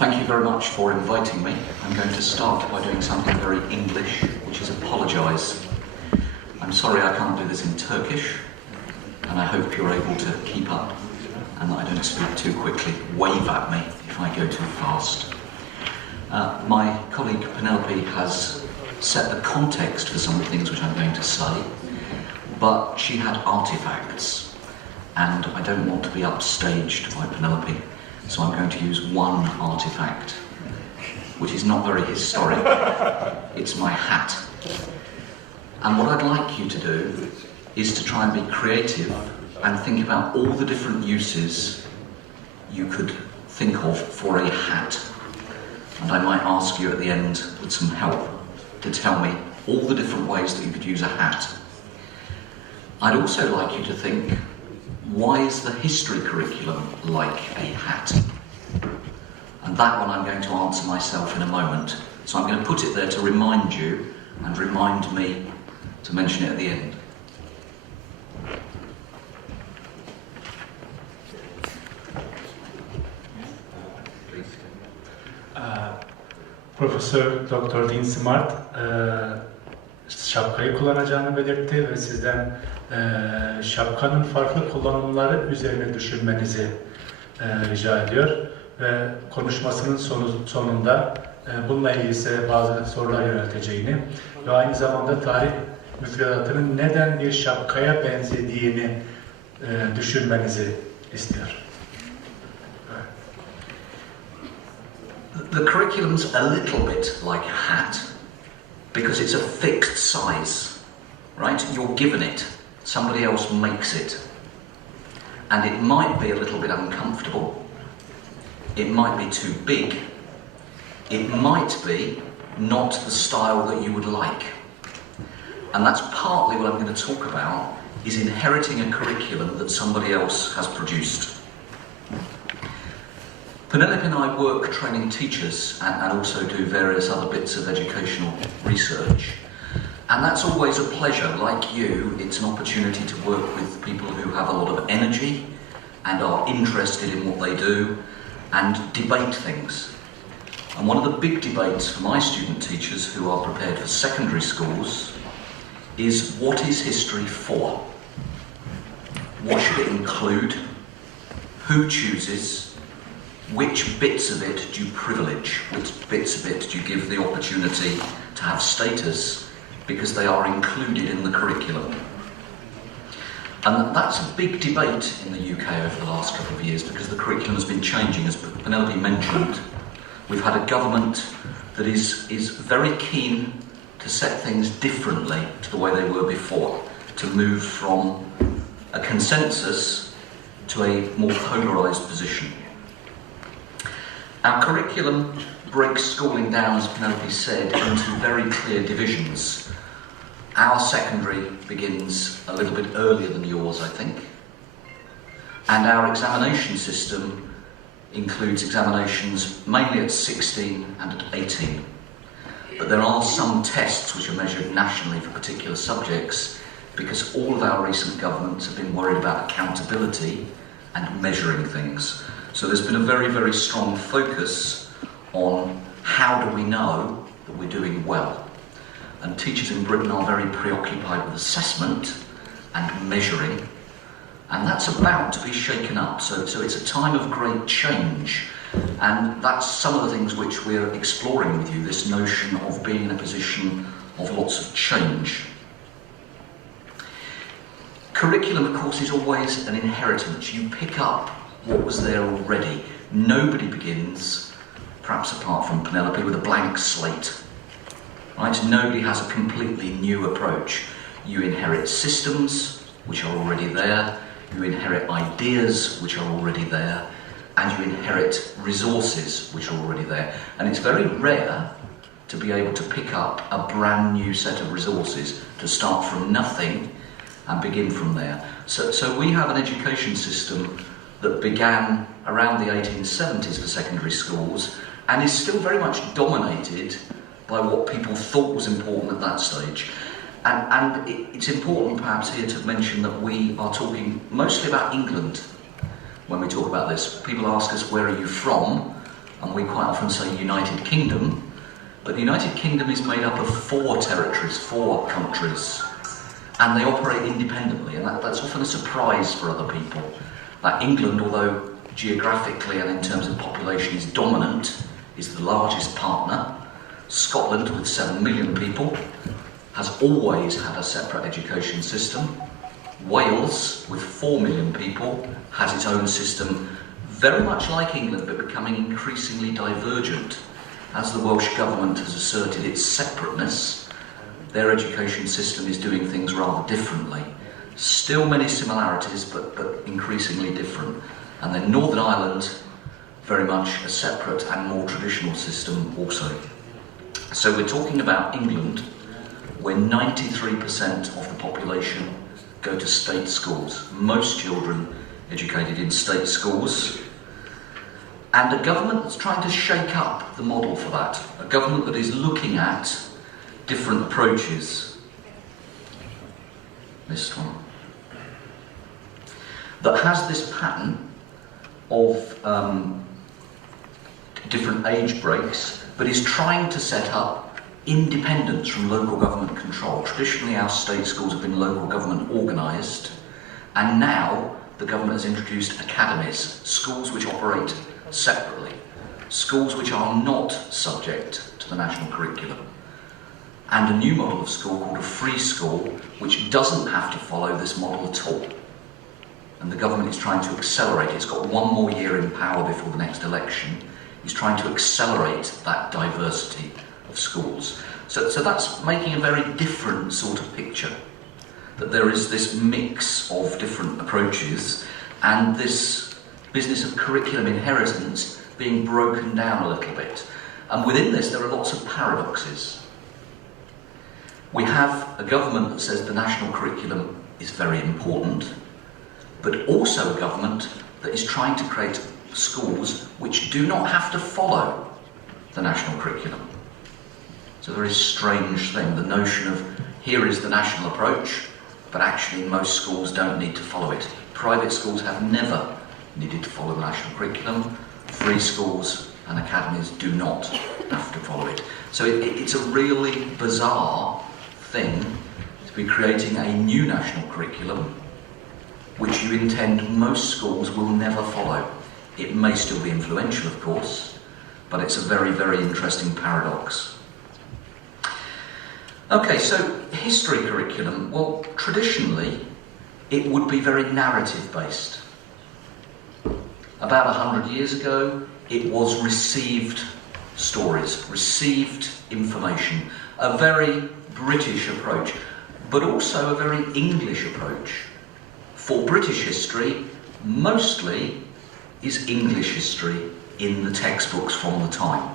Thank you very much for inviting me. I'm going to start by doing something very English, which is apologise. I'm sorry I can't do this in Turkish, and I hope you're able to keep up and that I don't speak too quickly. Wave at me if I go too fast. My colleague Penelope has set the context for some of the things which I'm going to say, but she had artifacts, and I don't want to be upstaged by Penelope, so I'm going to use one artifact, which is not very historic. It's my hat. And what I'd like you to do is to try and be creative and think about all the different uses you could think of for a hat. And I might ask you at the end with some help to tell me all the different ways that you could use a hat. I'd also like you to think, why is the history curriculum like a hat? And that one I'm going to answer myself in a moment. So I'm going to put it there to remind you and remind me to mention it at the end. Profesör Dr. Dean Smart şapkayı kullanacağını belirtti ve sizden şapkanın farklı kullanımları üzerine düşünmenizi rica ediyor ve konuşmasının sonunda bununla ilgili size bazı sorular yönelteceğini ve aynı zamanda tarih müfredatının neden bir şapkaya benzediğini düşünmenizi istiyor. The curriculum's a little bit like a hat because it's a fixed size, right? You're given it, somebody else makes it, and it might be a little bit uncomfortable, it might be too big, it might be not the style that you would like. And that's partly what I'm going to talk about, is inheriting a curriculum that somebody else has produced. Penelope and I work training teachers and also do various other bits of educational research. And that's always a pleasure. Like you, it's an opportunity to work with people who have a lot of energy and are interested in what they do and debate things. And one of the big debates for my student teachers who are prepared for secondary schools is, what is history for? What should it include? Who chooses? Which bits of it do you privilege? Which bits of it do you give the opportunity to have status because they are included in the curriculum? And that's a big debate in the UK over the last couple of years because the curriculum has been changing. As Penelope mentioned, we've had a government that is very keen to set things differently to the way they were before, to move from a consensus to a more polarised position. Our curriculum breaks schooling down, as Penelope said, into very clear divisions. Our secondary begins a little bit earlier than yours, I think. And our examination system includes examinations mainly at 16 and at 18. But there are some tests which are measured nationally for particular subjects because all of our recent governments have been worried about accountability and measuring things. So there's been a very, very strong focus on how do we know that we're doing well. And teachers in Britain are very preoccupied with assessment and measuring, and that's about to be shaken up. So it's a time of great change, and that's some of the things which we're exploring with you, this notion of being in a position of lots of change. Curriculum, of course, is always an inheritance. You pick up what was there already. Nobody begins, perhaps apart from Penelope, with a blank slate. Right? Nobody has a completely new approach. You inherit systems which are already there, you inherit ideas which are already there, and you inherit resources which are already there. And it's very rare to be able to pick up a brand new set of resources, to start from nothing and begin from there. So we have an education system that began around the 1870s for secondary schools and is still very much dominated by what people thought was important at that stage. And it's important perhaps here to mention that we are talking mostly about England when we talk about this. People ask us, where are you from? and we quite often say United Kingdom, but the United Kingdom is made up of 4 territories, 4 countries, and they operate independently, and that's often a surprise for other people. That England, although geographically and in terms of population is dominant, is the largest partner. Scotland, with 7 million people, has always had a separate education system. Wales, with 4 million people, has its own system, very much like England, but becoming increasingly divergent. As the Welsh Government has asserted its separateness, their education system is doing things rather differently. Still many similarities, but increasingly different. And then Northern Ireland, very much a separate and more traditional system also. So we're talking about England, where 93% of the population go to state schools. Most children educated in state schools. And a government that's trying to shake up the model for that. A government that is looking at different approaches. This one. That has this pattern of different age breaks, but is trying to set up independence from local government control. Traditionally, our state schools have been local government organised, and now the government has introduced academies, schools which operate separately, schools which are not subject to the national curriculum, and a new model of school called a free school, which doesn't have to follow this model at all. And the government is trying to accelerate. It's got 1 more year in power before the next election. It's trying to accelerate that diversity of schools. So that's making a very different sort of picture. That there is this mix of different approaches and this business of curriculum inheritance being broken down a little bit. And within this, there are lots of paradoxes. We have a government that says the national curriculum is very important, but also a government that is trying to create schools which do not have to follow the national curriculum. It's a very strange thing, the notion of here is the national approach, but actually most schools don't need to follow it. Private schools have never needed to follow the national curriculum. Free schools and academies do not have to follow it. So it's a really bizarre thing to be creating a new national curriculum which you intend most schools will never follow. It may still be influential, of course, but it's a very, very interesting paradox. Okay, so history curriculum. Well, traditionally, it would be very narrative-based. About 100 years ago, it was received stories, received information, a very British approach, but also a very English approach. For British history, mostly is English history in the textbooks from the time.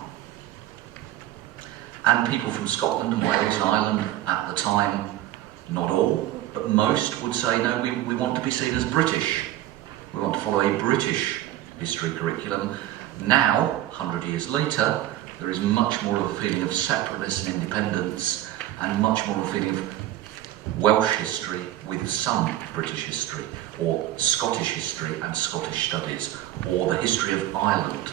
And people from Scotland and Wales and Ireland at the time, not all, but most would say, no, we want to be seen as British. We want to follow a British history curriculum. Now, 100 years later, there is much more of a feeling of separateness and independence, and much more of a feeling of Welsh history with some British history, or Scottish history and Scottish studies, or the history of Ireland.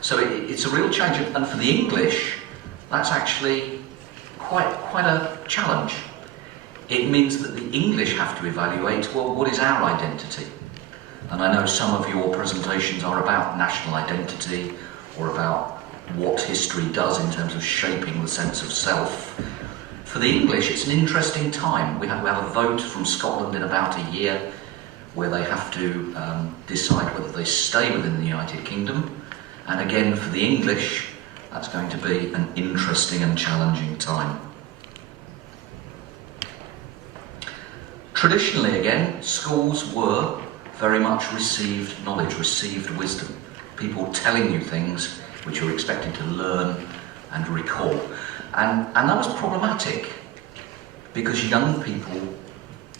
So it's a real change, and for the English, that's actually quite a challenge. It means that the English have to evaluate, well, what is our identity? And I know some of your presentations are about national identity, or about what history does in terms of shaping the sense of self. For the English, it's an interesting time. We have a vote from Scotland in about a year where they have to decide whether they stay within the United Kingdom. And again, for the English, that's going to be an interesting and challenging time. Traditionally, again, schools were very much received knowledge, received wisdom. People telling you things which you're expected to learn and recall. And that was problematic because young people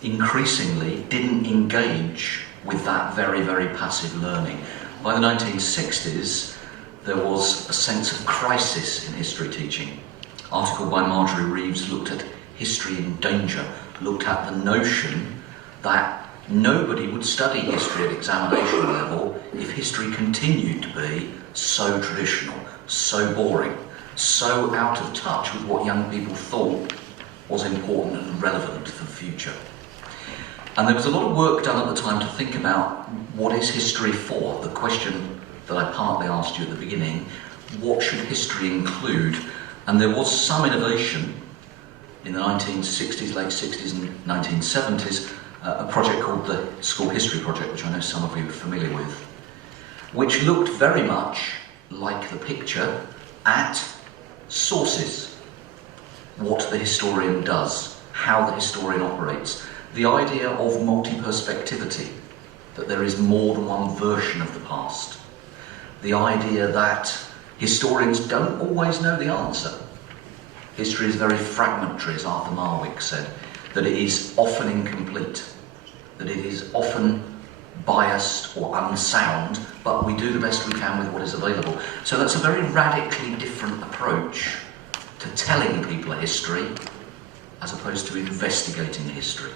increasingly didn't engage with that very, very passive learning. By the 1960s, there was a sense of crisis in history teaching. An article by Marjorie Reeves looked at history in danger, looked at the notion that nobody would study history at examination level if history continued to be so traditional, so boring, so out of touch with what young people thought was important and relevant for the future. And there was a lot of work done at the time to think about what is history for? The question that I partly asked you at the beginning, what should history include? And there was some innovation in the 1960s, late 60s and 1970s, a project called the School History Project, which I know some of you are familiar with, which looked very much like the picture at sources, what the historian does, how the historian operates, the idea of multi-perspectivity, that there is more than one version of the past, the idea that historians don't always know the answer. History is very fragmentary, as Arthur Marwick said, that it is often incomplete, that it is often biased or unsound, but we do the best we can with what is available. So that's a very radically different approach to telling people a history as opposed to investigating a history.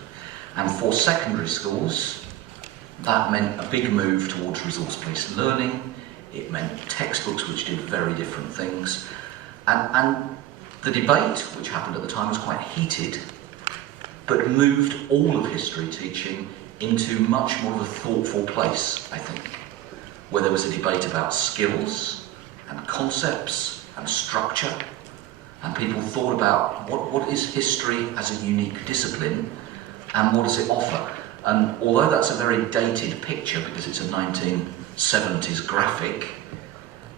And for secondary schools, that meant a big move towards resource-based learning. It meant textbooks which did very different things. And the debate, which happened at the time, was quite heated, but moved all of history teaching into much more of a thoughtful place, I think, where there was a debate about skills and concepts and structure, and people thought about what is history as a unique discipline and what does it offer. And although that's a very dated picture because it's a 1970s graphic,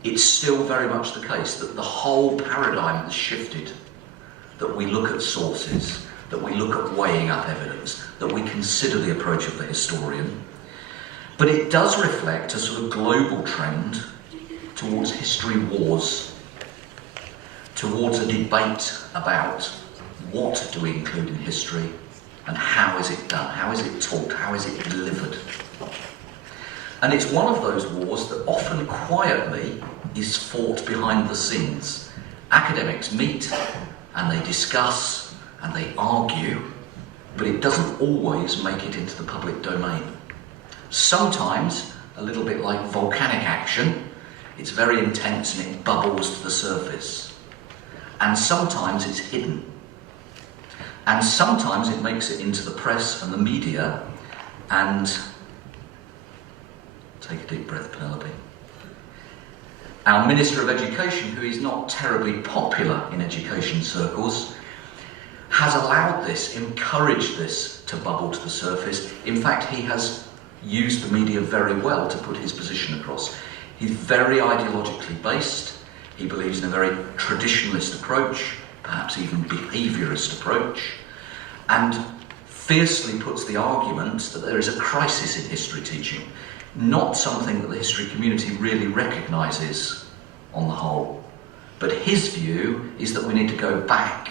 it's still very much the case that the whole paradigm has shifted, that we look at sources, that we look at weighing up evidence, that we consider the approach of the historian. But it does reflect a sort of global trend towards history wars, towards a debate about what do we include in history and how is it done, how is it taught, how is it delivered. And it's one of those wars that often quietly is fought behind the scenes. Academics meet and they discuss and they argue, but it doesn't always make it into the public domain. Sometimes, a little bit like volcanic action, it's very intense and it bubbles to the surface. And sometimes it's hidden. And sometimes it makes it into the press and the media, and take a deep breath, Penelope. Our Minister of Education, who is not terribly popular in education circles, has allowed this, encouraged this to bubble to the surface. In fact, he has used the media very well to put his position across. He's very ideologically based. He believes in a very traditionalist approach, perhaps even behaviourist approach, and fiercely puts the argument that there is a crisis in history teaching, not something that the history community really recognises on the whole. But his view is that we need to go back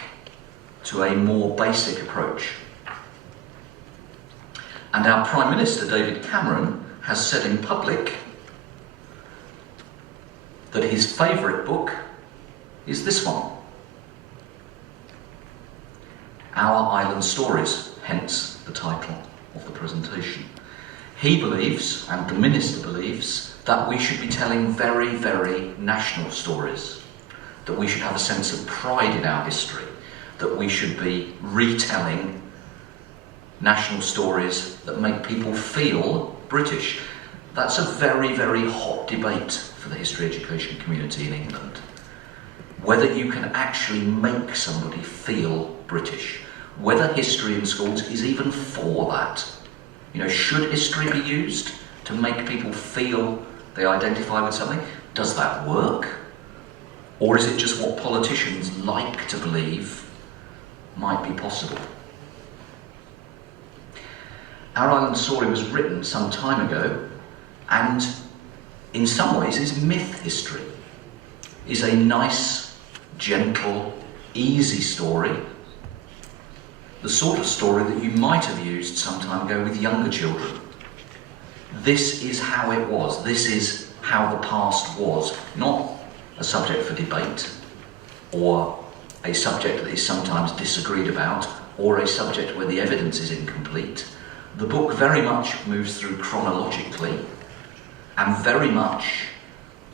to a more basic approach. And our Prime Minister, David Cameron, has said in public that his favourite book is this one, Our Island Stories, hence the title of the presentation. He believes, and the Minister believes, that we should be telling very, very national stories, that we should have a sense of pride in our history, that we should be retelling national stories that make people feel British. That's a very, very hot debate for the history education community in England. Whether you can actually make somebody feel British, whether history in schools is even for that. You know, should history be used to make people feel they identify with something? Does that work? Or is it just what politicians like to believe might be possible? Our Island Story was written some time ago, and in some ways is myth history, is a nice, gentle, easy story, the sort of story that you might have used some time ago with younger children. This is how it was, this is how the past was, not a subject for debate, or a subject that is sometimes disagreed about, or a subject where the evidence is incomplete. The book very much moves through chronologically and very much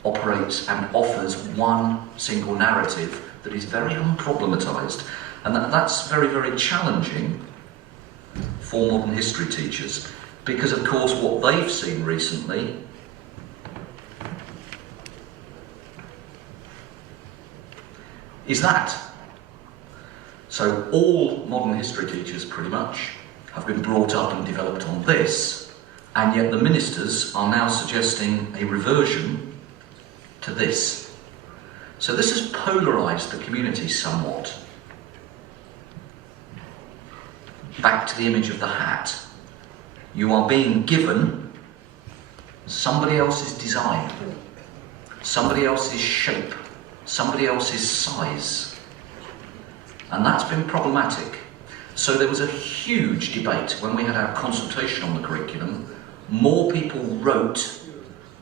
operates and offers one single narrative that is very unproblematized. And that's very, very challenging for modern history teachers, because of course what they've seen recently is that. So all modern history teachers pretty much have been brought up and developed on this, and yet the ministers are now suggesting a reversion to this. So this has polarised the community somewhat. Back to the image of the hat. You are being given somebody else's design, somebody else's shape, somebody else's size. And that's been problematic. So there was a huge debate when we had our consultation on the curriculum. More people wrote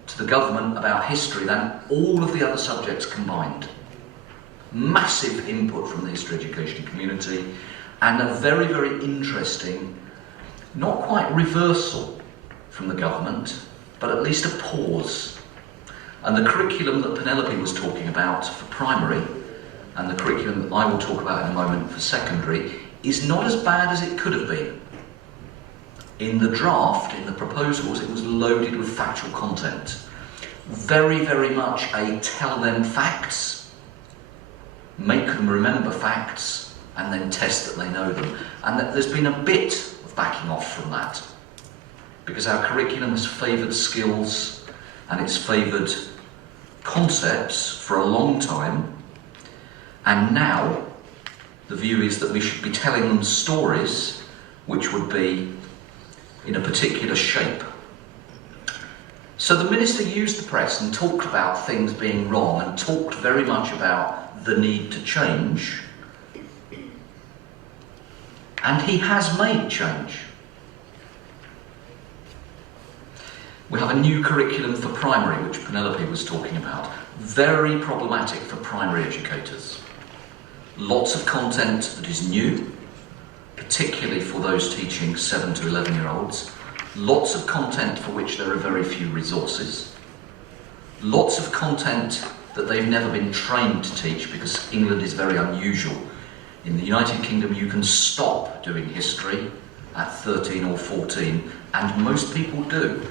to the government about history than all of the other subjects combined. Massive input from the history education community, and a very, very interesting, not quite reversal from the government, but at least a pause. And the curriculum that Penelope was talking about for primary, and the curriculum that I will talk about in a moment for secondary, is not as bad as it could have been. In the draft, in the proposals, it was loaded with factual content. Very, very much a tell them facts, make them remember facts, and then test that they know them. And that there's been a bit of backing off from that, because our curriculum has favoured skills and it's favoured concepts for a long time, and now the view is that we should be telling them stories which would be in a particular shape. So the minister used the press and talked about things being wrong, and talked very much about the need to change. And he has made change. We have a new curriculum for primary, which Penelope was talking about. Very problematic for primary educators. Lots of content that is new, particularly for those teaching 7 to 11-year-olds. Lots of content for which there are very few resources. Lots of content that they've never been trained to teach, because England is very unusual. In the United Kingdom, you can stop doing history at 13 or 14, and most people do.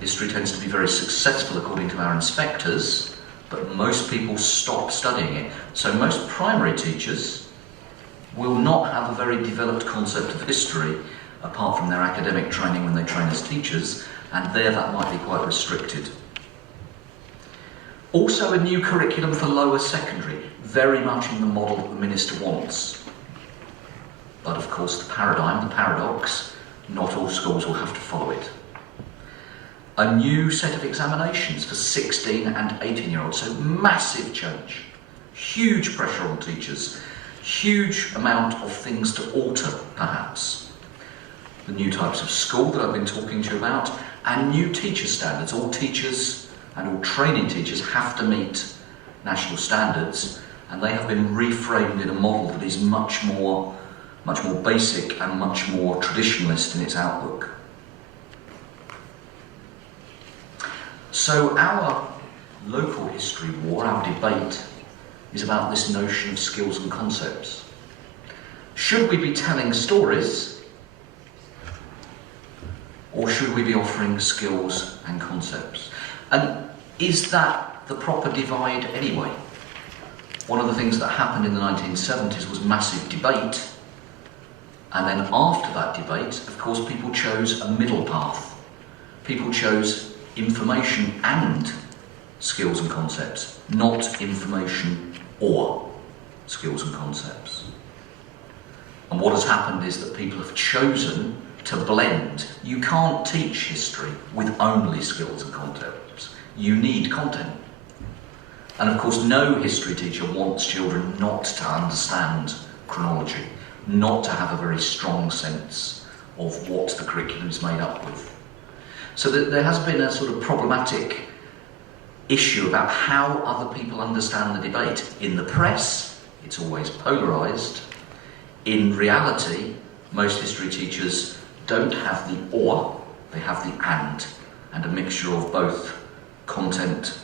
History tends to be very successful according to our inspectors, but most people stop studying it. So most primary teachers will not have a very developed concept of history apart from their academic training when they train as teachers, and there that might be quite restricted. Also a new curriculum for lower secondary, very much in the model that the minister wants. But of course the paradigm, the paradox, not all schools will have to follow it. A new set of examinations for 16 and 18-year-olds, so massive change. Huge pressure on teachers, huge amount of things to alter, perhaps. The new types of school that I've been talking to you about, and new teacher standards. All teachers and all training teachers have to meet national standards, and they have been reframed in a model that is much more basic and much more traditionalist in its outlook. So our local history war, our debate, is about this notion of skills and concepts. Should we be telling stories, or should we be offering skills and concepts? And is that the proper divide anyway? One of the things that happened in the 1970s was massive debate, and then after that debate, of course, people chose a middle path. People chose information and skills and concepts, not information or skills and concepts. And what has happened is that people have chosen to blend. You can't teach history with only skills and concepts. You need content. And of course, no history teacher wants children not to understand chronology, not to have a very strong sense of what the curriculum is made up with. So there has been a sort of problematic issue about how other people understand the debate. In the press, it's always polarised. In reality, most history teachers don't have the or, they have the and a mixture of both content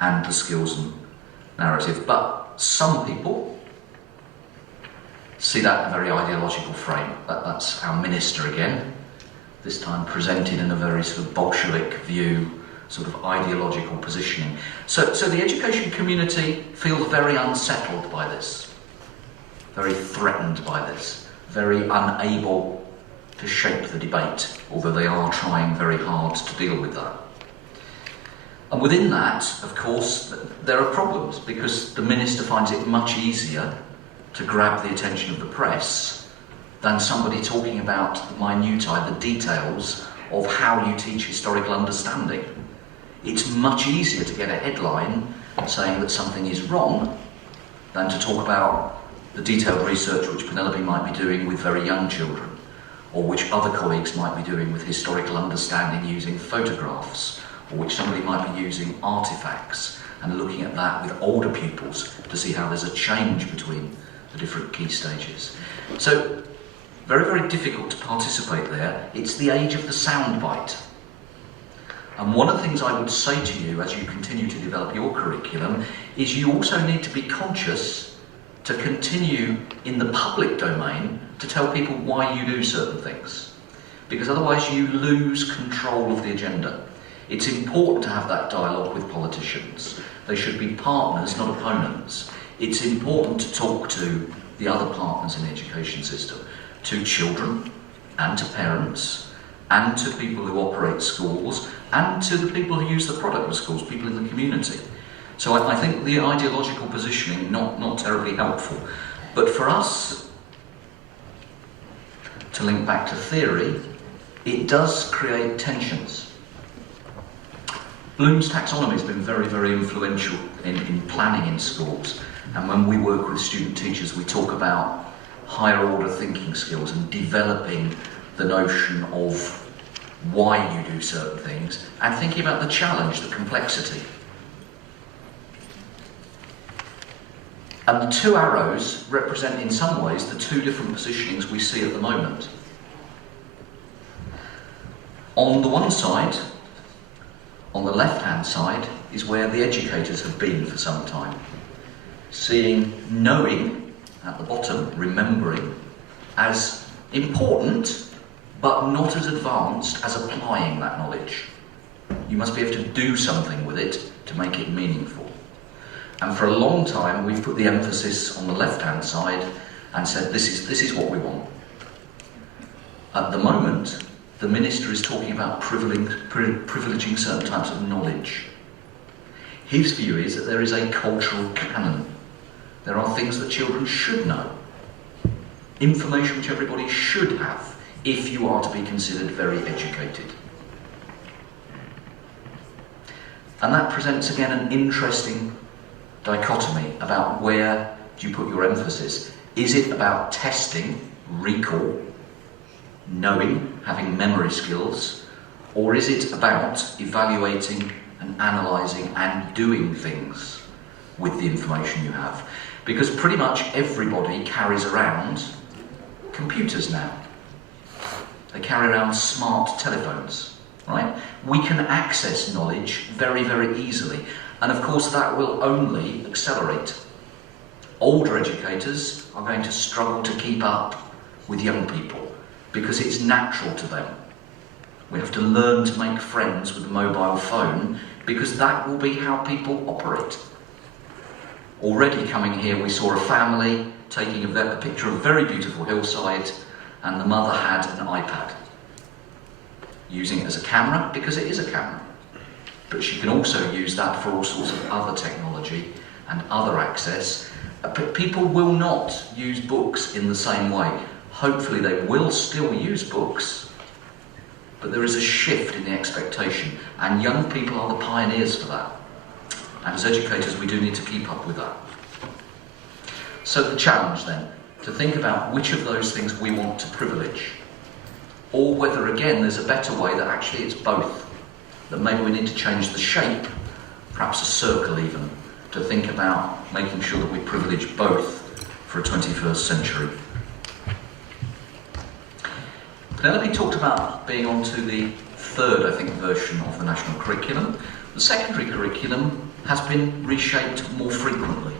and the skills and narrative. But some people see that in a very ideological frame. That's our minister again, this time presented in a very sort of Bolshevik view, sort of ideological positioning. So the education community feels very unsettled by this, very threatened by this, very unable to shape the debate, although they are trying very hard to deal with that. And within that, of course, there are problems, because the minister finds it much easier to grab the attention of the press than somebody talking about the minutiae, the details of how you teach historical understanding. It's much easier to get a headline saying that something is wrong than to talk about the detailed research which Penelope might be doing with very young children, or which other colleagues might be doing with historical understanding using photographs, or which somebody might be using artifacts and looking at that with older pupils to see how there's a change between the different key stages. So, very, very difficult to participate there. It's the age of the soundbite. And one of the things I would say to you as you continue to develop your curriculum is you also need to be conscious to continue in the public domain to tell people why you do certain things. Because otherwise you lose control of the agenda. It's important to have that dialogue with politicians. They should be partners, not opponents. It's important to talk to the other partners in the education system, to children and to parents and to people who operate schools and to the people who use the product of schools, people in the community. So I think the ideological positioning, not terribly helpful. But for us, to link back to theory, it does create tensions. Bloom's taxonomy has been very, very influential in planning in schools. And when we work with student teachers, we talk about higher order thinking skills and developing the notion of why you do certain things and thinking about the challenge, the complexity. And the two arrows represent in some ways the two different positionings we see at the moment. On the one side, on the left-hand side, is where the educators have been for some time. Seeing knowing at the bottom, remembering, as important but not as advanced as applying that knowledge. You must be able to do something with it to make it meaningful. And for a long time we've put the emphasis on the left-hand side and said this is what we want. At the moment, the minister is talking about privileging certain types of knowledge. His view is that there is a cultural canon. There are things that children should know. Information which everybody should have if you are to be considered very educated. And that presents again an interesting dichotomy about where do you put your emphasis. Is it about testing, recall, knowing, having memory skills, or is it about evaluating and analysing and doing things with the information you have? Because pretty much everybody carries around computers now. They carry around smart telephones, right? We can access knowledge very, very easily. And of course that will only accelerate. Older educators are going to struggle to keep up with young people because it's natural to them. We have to learn to make friends with the mobile phone because that will be how people operate. Already coming here, we saw a family taking a picture of a very beautiful hillside, and the mother had an iPad, using it as a camera because it is a camera. But she can also use that for all sorts of other technology and other access. But people will not use books in the same way. Hopefully they will still use books, but there is a shift in the expectation, and young people are the pioneers for that. And as educators, we do need to keep up with that. So the challenge then, to think about which of those things we want to privilege, or whether again there's a better way that actually it's both, that maybe we need to change the shape, perhaps a circle even, to think about making sure that we privilege both for a 21st century. Penelope talked about being on to the third, I think, version of the national curriculum, The secondary curriculum has been reshaped more frequently.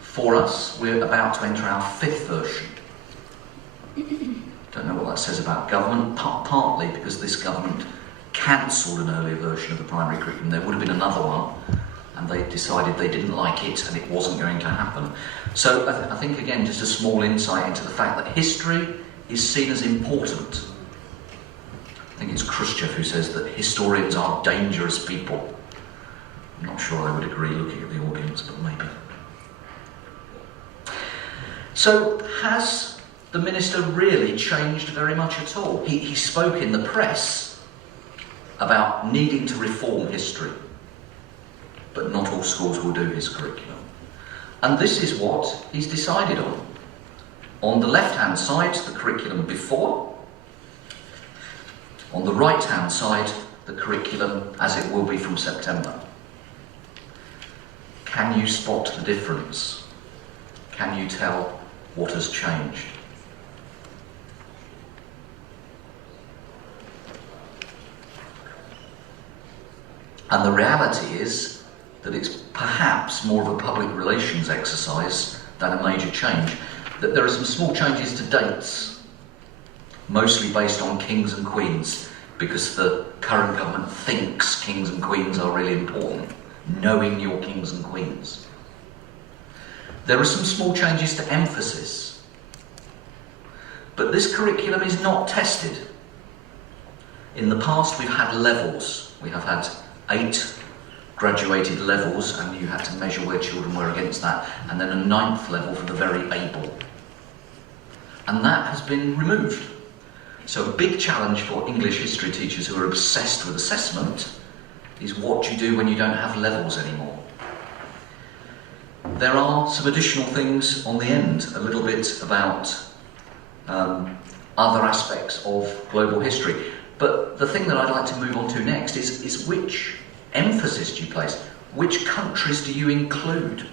For us, we're about to enter our 5th version. Don't know what that says about government, partly because this government cancelled an earlier version of the primary curriculum. There would have been another one, and they decided they didn't like it and it wasn't going to happen. So I think, again, just a small insight into the fact that history is seen as important. I think it's Khrushchev who says that historians are dangerous people. I'm not sure I would agree looking at the audience, but maybe. So has the minister really changed very much at all? He spoke in the press about needing to reform history, but not all schools will do his curriculum. And this is what he's decided on. On the left-hand side, the curriculum before. On the right-hand side, the curriculum as it will be from September. Can you spot the difference? Can you tell what has changed? And the reality is that it's perhaps more of a public relations exercise than a major change. That there are some small changes to dates, mostly based on kings and queens, because the current government thinks kings and queens are really important, knowing your kings and queens. There are some small changes to emphasis, but this curriculum is not tested. In the past we've had levels. We have had 8 graduated levels, and you had to measure where children were against that, and then a 9th level for the very able. And that has been removed. So a big challenge for English history teachers who are obsessed with assessment is what you do when you don't have levels anymore. There are some additional things on the end, a little bit about other aspects of global history. But the thing that I'd like to move on to next is which emphasis do you place? Which countries do you include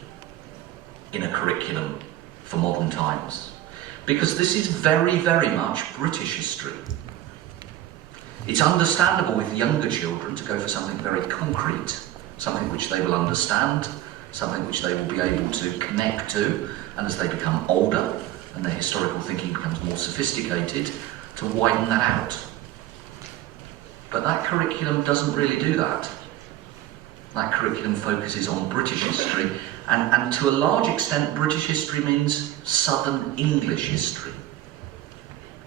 in a curriculum for modern times? Because this is very, very much British history. It's understandable with younger children to go for something very concrete, something which they will understand, something which they will be able to connect to, and as they become older and their historical thinking becomes more sophisticated, to widen that out. But that curriculum doesn't really do that. That curriculum focuses on British history, and to a large extent British history means Southern English history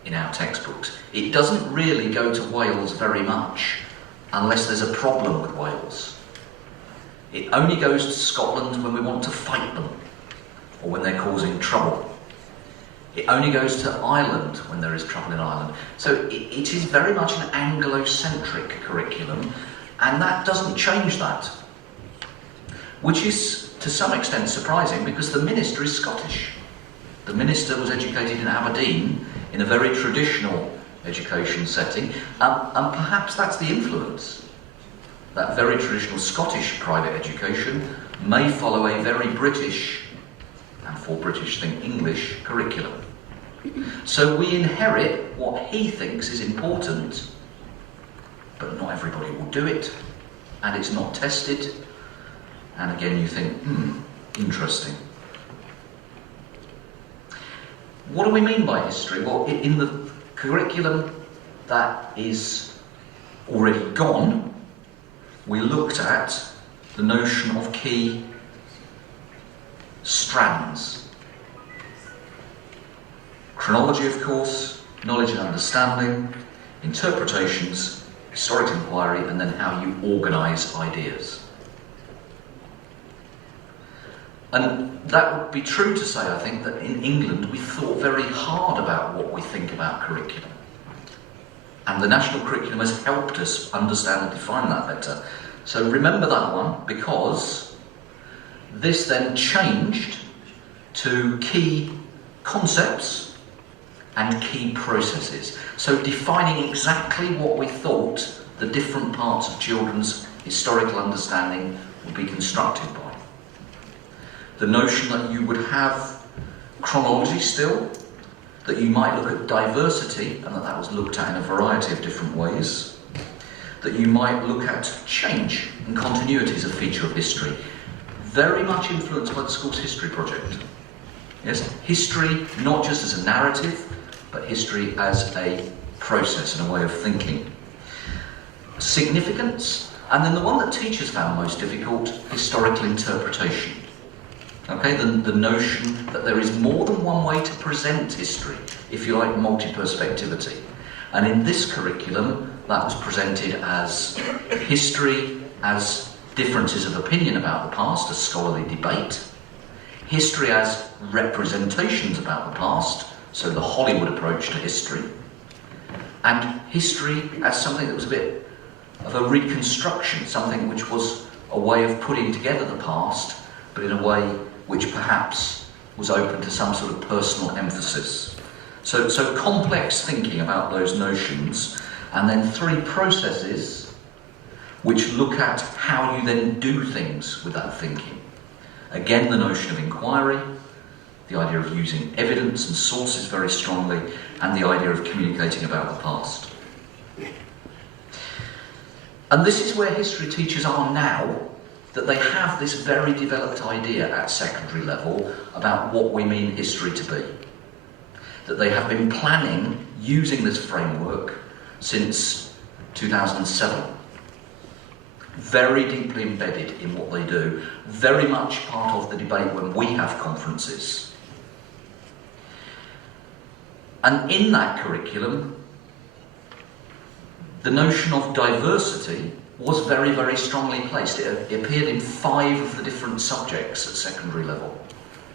in our textbooks. It doesn't really go to Wales very much unless there's a problem with Wales. It only goes to Scotland when we want to fight them, or when they're causing trouble. It only goes to Ireland when there is trouble in Ireland. So it is very much an Anglo-centric curriculum, and that doesn't change that. Which is to some extent surprising, because the minister is Scottish. The minister was educated in Aberdeen in a very traditional education setting, and perhaps that's the influence. That very traditional Scottish private education may follow a very British, and for British think English, curriculum. So we inherit what he thinks is important, but not everybody will do it, and it's not tested. And again you think, interesting. What do we mean by history? Well, in the curriculum that is already gone, we looked at the notion of key strands. Chronology, of course, knowledge and understanding, interpretations, historic inquiry, and then how you organise ideas. And that would be true to say, I think, that in England we thought very hard about what we think about curriculum. And the national curriculum has helped us understand and define that better. So remember that one, because this then changed to key concepts and key processes. So defining exactly what we thought the different parts of children's historical understanding would be constructed by. The notion that you would have chronology still, that you might look at diversity, and that was looked at in a variety of different ways, that you might look at change and continuity as a feature of history, very much influenced by the school's history project. Yes, history not just as a narrative, but history as a process and a way of thinking. Significance, and then the one that teachers found most difficult, historical interpretation. Okay, the notion that there is more than one way to present history, if you like, multi-perspectivity. And in this curriculum, that was presented as history as differences of opinion about the past, a scholarly debate. History as representations about the past, so the Hollywood approach to history. And history as something that was a bit of a reconstruction, something which was a way of putting together the past, but in a way which perhaps was open to some sort of personal emphasis. So complex thinking about those notions, and then 3 processes which look at how you then do things with that thinking. Again, the notion of inquiry, the idea of using evidence and sources very strongly, and the idea of communicating about the past. And this is where history teachers are now, that they have this very developed idea at secondary level about what we mean history to be. That they have been planning using this framework since 2007. Very deeply embedded in what they do, very much part of the debate when we have conferences. And in that curriculum, the notion of diversity was very, very strongly placed. It appeared in 5 of the different subjects at secondary level,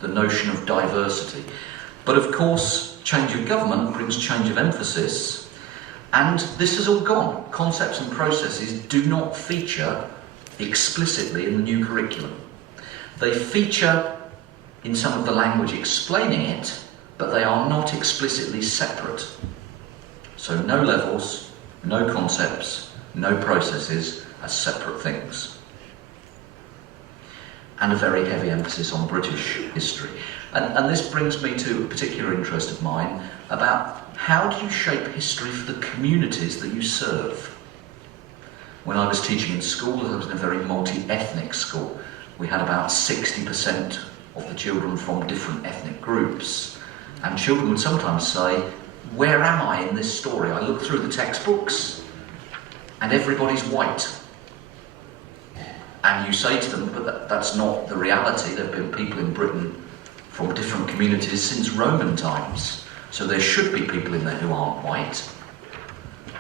the notion of diversity. But of course, change of government brings change of emphasis, and this has all gone. Concepts and processes do not feature explicitly in the new curriculum. They feature in some of the language explaining it, but they are not explicitly separate. So no levels, no concepts, no processes as separate things. And a very heavy emphasis on British history. And this brings me to a particular interest of mine about how do you shape history for the communities that you serve? When I was teaching in school, I was in a very multi-ethnic school. We had about 60% of the children from different ethnic groups. And children would sometimes say, where am I in this story? I look through the textbooks and everybody's white. And you say to them, but that's not the reality. There have been people in Britain from different communities since Roman times. So there should be people in there who aren't white.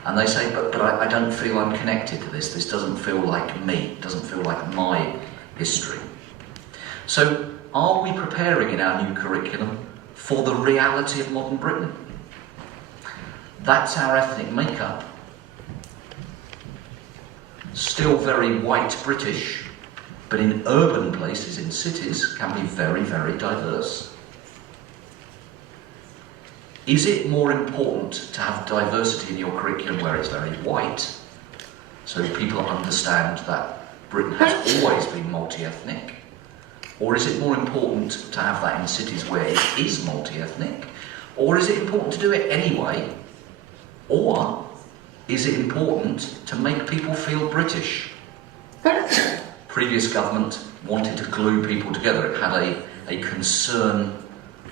And they say, but I don't feel I'm connected to this. This doesn't feel like me. It doesn't feel like my history. So are we preparing in our new curriculum for the reality of modern Britain? That's our ethnic makeup. Still very white British, but in urban places, in cities, can be very, very diverse. Is it more important to have diversity in your curriculum where it's very white, so people understand that Britain has always been multi-ethnic? Or is it more important to have that in cities where it is multi-ethnic? Or is it important to do it anyway? Or is it important to make people feel British? Previous government wanted to glue people together. It had a concern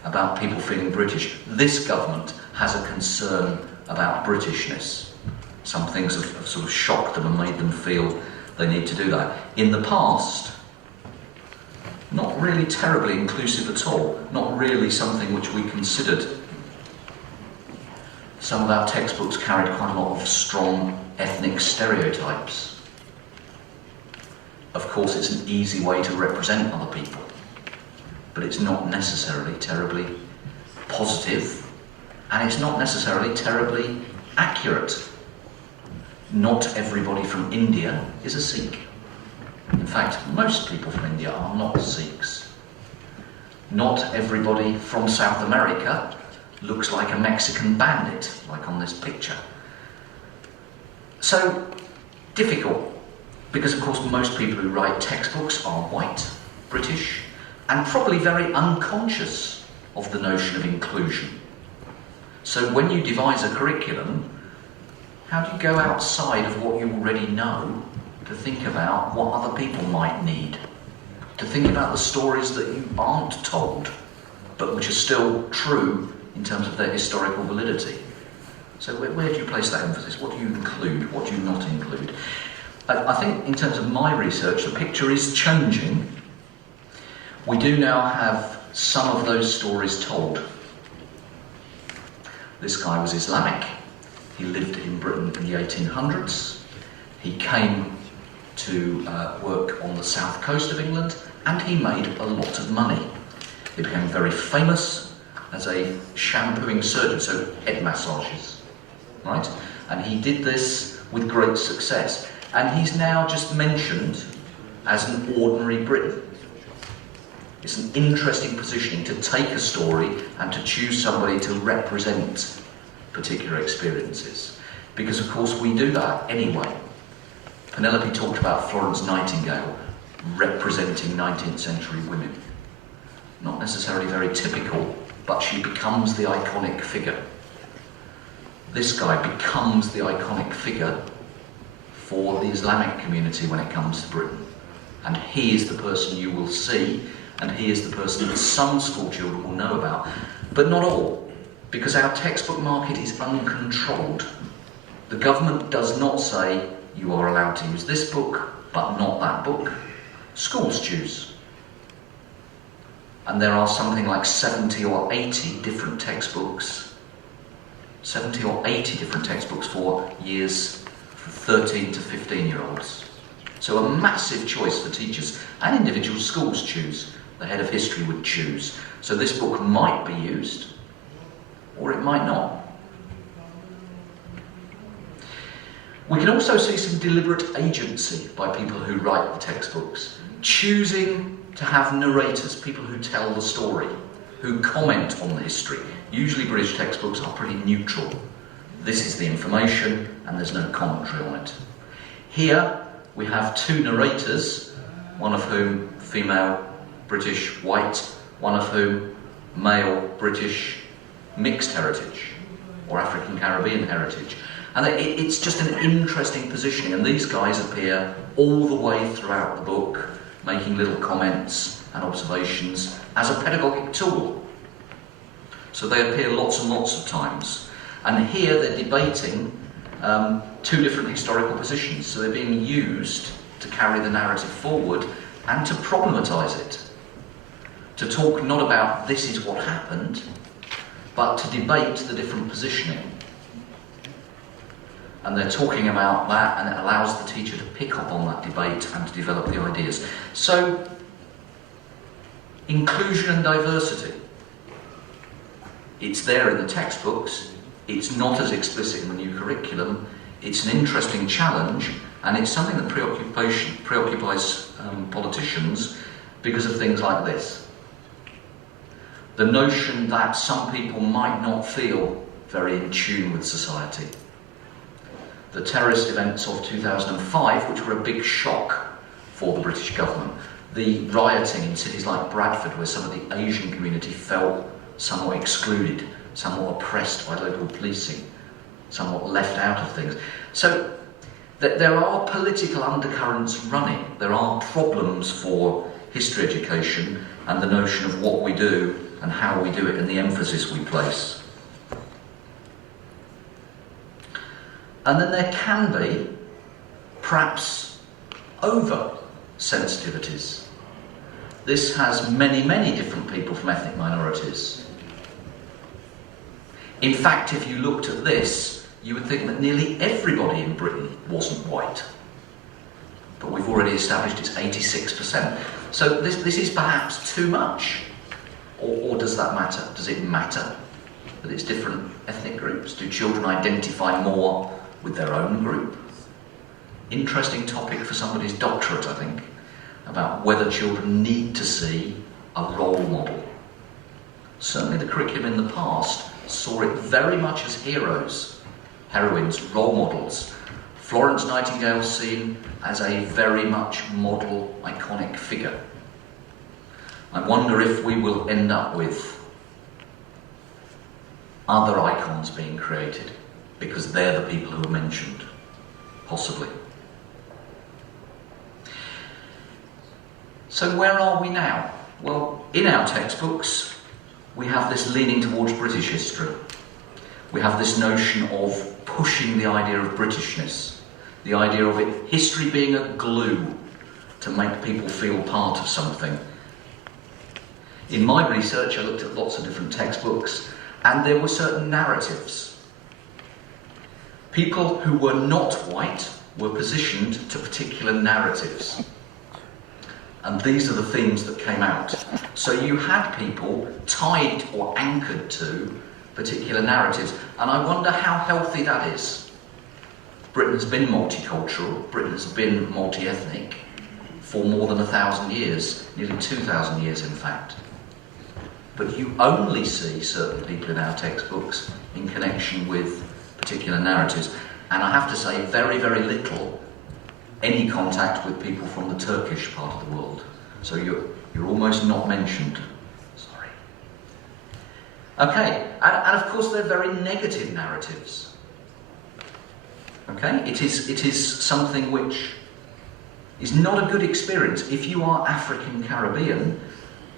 about people feeling British. This government has a concern about Britishness. Some things have sort of shocked them and made them feel they need to do that. In the past, not really terribly inclusive at all, not really something which we considered. Some of our textbooks carried quite a lot of strong ethnic stereotypes. Of course, it's an easy way to represent other people, but it's not necessarily terribly positive, and it's not necessarily terribly accurate. Not everybody from India is a Sikh. In fact, most people from India are not Sikhs. Not everybody from South America looks like a Mexican bandit, like on this picture. So, difficult, because of course most people who write textbooks are white, British, and probably very unconscious of the notion of inclusion. So when you devise a curriculum, How do you go outside of what you already know to think about what other people might need? To think about the stories that you aren't told, but which are still true in terms of their historical validity. So where do you place that emphasis? What do you include? What do you not include? I think in terms of my research, the picture is changing. We do now have some of those stories told. This guy was Islamic. He lived in Britain in the 1800s. He came to work on the south coast of England, and he made a lot of money. He became very famous as a shampooing surgeon, so head massages, right? And he did this with great success. And he's now just mentioned as an ordinary Briton. It's an interesting positioning to take a story and to choose somebody to represent particular experiences. Because of course we do that anyway. Penelope talked about Florence Nightingale representing 19th century women. Not necessarily very typical, but she becomes the iconic figure. This guy becomes the iconic figure for the Islamic community when it comes to Britain. And he is the person you will see, and he is the person that some school children will know about, but not all, because our textbook market is uncontrolled. The government does not say you are allowed to use this book, but not that book. Schools choose. And there are something like 70 or 80 different textbooks, 70 or 80 different textbooks for years 13 to 15-year-olds. So a massive choice for teachers, and individual schools choose. The head of history would choose. So this book might be used, or it might not. We can also see some deliberate agency by people who write the textbooks, choosing to have narrators, people who tell the story, who comment on the history. Usually British textbooks are pretty neutral. This is the information, and there's no commentary on it. Here we have two narrators, one of whom female, British, white, one of whom male, British, mixed heritage, or African Caribbean heritage. And it's just an interesting positioning, and these guys appear all the way throughout the book, making little comments and observations as a pedagogic tool. So they appear lots and lots of times. And here they're debating two different historical positions. So they're being used to carry the narrative forward and to problematise it. To talk not about this is what happened, but to debate the different positioning. And they're talking about that, and it allows the teacher to pick up on that debate and to develop the ideas. So, inclusion and diversity. It's there in the textbooks. It's not as explicit in the new curriculum. It's an interesting challenge, and it's something that preoccupies politicians because of things like this. The notion that some people might not feel very in tune with society. The terrorist events of 2005, which were a big shock for the British government. The rioting in cities like Bradford, where some of the Asian community felt somewhat excluded, somewhat oppressed by local policing, somewhat left out of things. So there are political undercurrents running. There are problems for history education and the notion of what we do and how we do it and the emphasis we place. And then there can be, perhaps, over-sensitivities. This has many, many different people from ethnic minorities. In fact, if you looked at this, you would think that nearly everybody in Britain wasn't white. But we've already established it's 86%. So this is perhaps too much. Or does that matter? Does it matter that it's different ethnic groups? Do children identify more with their own group? Interesting topic for somebody's doctorate, I think, about whether children need to see a role model. Certainly the curriculum in the past saw it very much as heroes, heroines, role models. Florence Nightingale seen as a very much model, iconic figure. I wonder if we will end up with other icons being created, because they're the people who are mentioned, possibly. So where are we now? Well, in our textbooks, we have this leaning towards British history. We have this notion of pushing the idea of Britishness, the idea of history being a glue to make people feel part of something. In my research, I looked at lots of different textbooks, and there were certain narratives. People who were not white were positioned to particular narratives. And these are the themes that came out. So you had people tied or anchored to particular narratives. And I wonder how healthy that is. Britain has been multicultural, Britain has been multi-ethnic for more than 1,000 years, nearly 2,000 years in fact. But you only see certain people in our textbooks in connection with particular narratives. And I have to say, very, very little any contact with people from the Turkish part of the world. So you're almost not mentioned. Sorry. Okay, and of course they're very negative narratives. Okay, it is something which is not a good experience. If you are African Caribbean,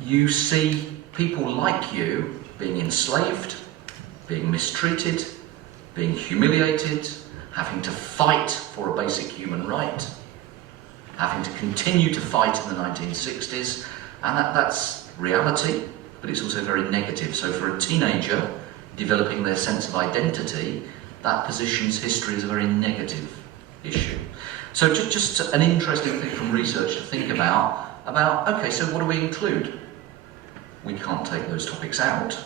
you see people like you being enslaved, being mistreated, being humiliated, having to fight for a basic human right, having to continue to fight in the 1960s, and that's reality, but it's also very negative. So for a teenager developing their sense of identity, that positions history as a very negative issue. So just an interesting thing from research to think about, okay, so what do we include? We can't take those topics out.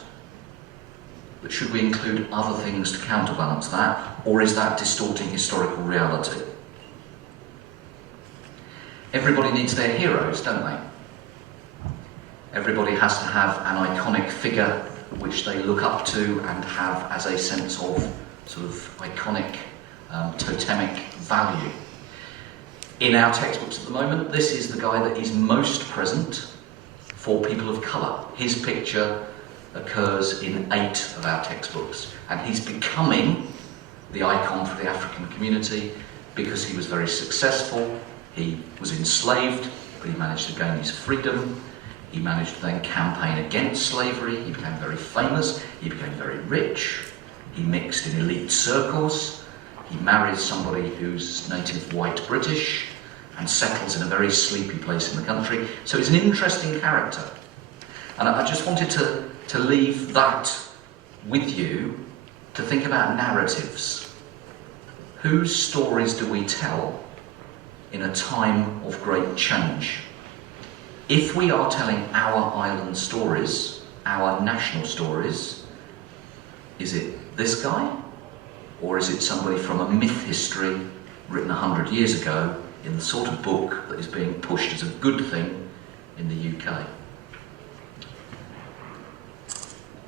But should we include other things to counterbalance that, or is that distorting historical reality? Everybody needs their heroes, don't they? Everybody has to have an iconic figure which they look up to and have as a sense of sort of iconic, totemic value. In our textbooks at the moment, this is the guy that is most present for people of colour. His picture occurs in 8 of our textbooks, and he's becoming the icon for the African community because he was very successful. He was enslaved, but he managed to gain his freedom. He managed to then campaign against slavery. He became very famous. He became very rich. He mixed in elite circles. He marries somebody who's native white British and settles in a very sleepy place in the country. So he's an interesting character. And I just wanted to leave that with you to think about narratives. Whose stories do we tell in a time of great change? If we are telling our island stories, our national stories, is it this guy? Or is it somebody from a myth history written 100 years ago in the sort of book that is being pushed as a good thing in the UK?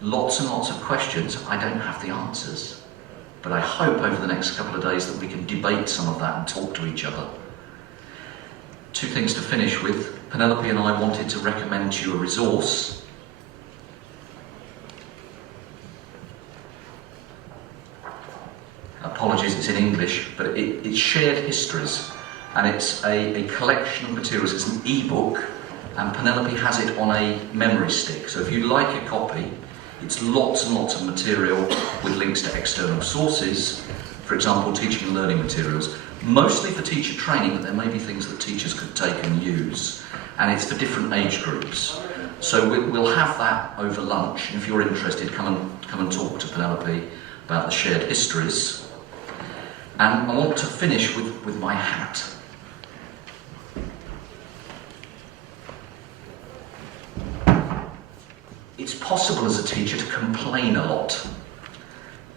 Lots and lots of questions. I don't have the answers. But I hope over the next couple of days that we can debate some of that and talk to each other. 2 things to finish with. Penelope and I wanted to recommend to you a resource. Apologies, it's in English, but it's Shared Histories, and it's a collection of materials. It's an e-book, and Penelope has it on a memory stick. So if you like a copy, it's lots and lots of material with links to external sources, for example, teaching and learning materials, mostly for teacher training, but there may be things that teachers could take and use, and it's for different age groups. So we'll have that over lunch, and if you're interested, come and talk to Penelope about the Shared Histories. And I want to finish with my hat. It's possible as a teacher to complain a lot.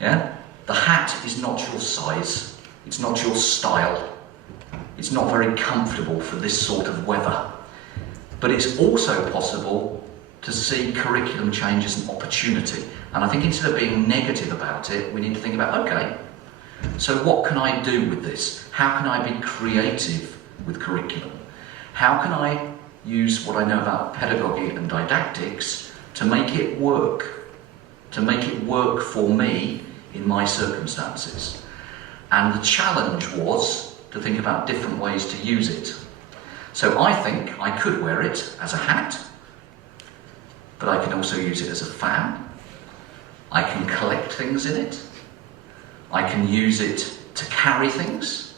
Yeah? The hat is not your size, it's not your style, it's not very comfortable for this sort of weather. But it's also possible to see curriculum change as an opportunity. And I think instead of being negative about it, we need to think about, okay, so what can I do with this? How can I be creative with curriculum? How can I use what I know about pedagogy and didactics to make it work for me in my circumstances. And the challenge was to think about different ways to use it. So I think I could wear it as a hat, but I can also use it as a fan. I can collect things in it. I can use it to carry things.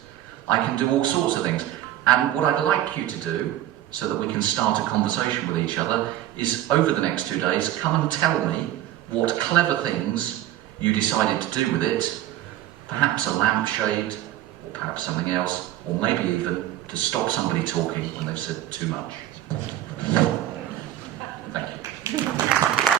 I can do all sorts of things. And what I'd like you to do, so that we can start a conversation with each other, is over the next 2 days, come and tell me what clever things you decided to do with it. Perhaps a lampshade, or perhaps something else, or maybe even to stop somebody talking when they've said too much. Thank you.